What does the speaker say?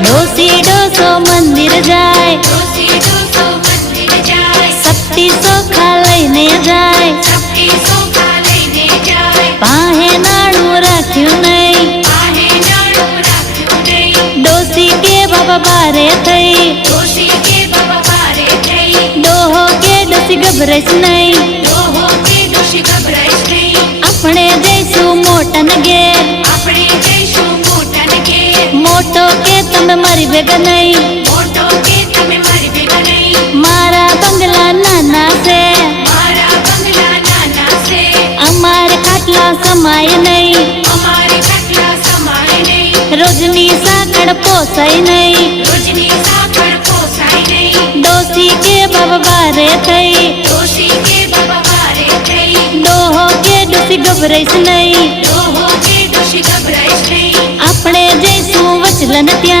डोसी डोसो मंदिर जाए सप्ती सोखा लईने जाए पाहे नाणु राख्यु नहीं डोसी के बाबा बारे थई डोहो के डोसी गभराइस नहीं अपने जैसु मोटन घेर मोटो के तमे मारी भेगा नहीं मारा बंगला नाना से अमारे खाटला समाय नहीं रोजनी साकड़ पोसाई नहीं डोसी के बाबा बारे थई डोहो के डोसी गभराइस नहीं अपने जैसु वचलन त्या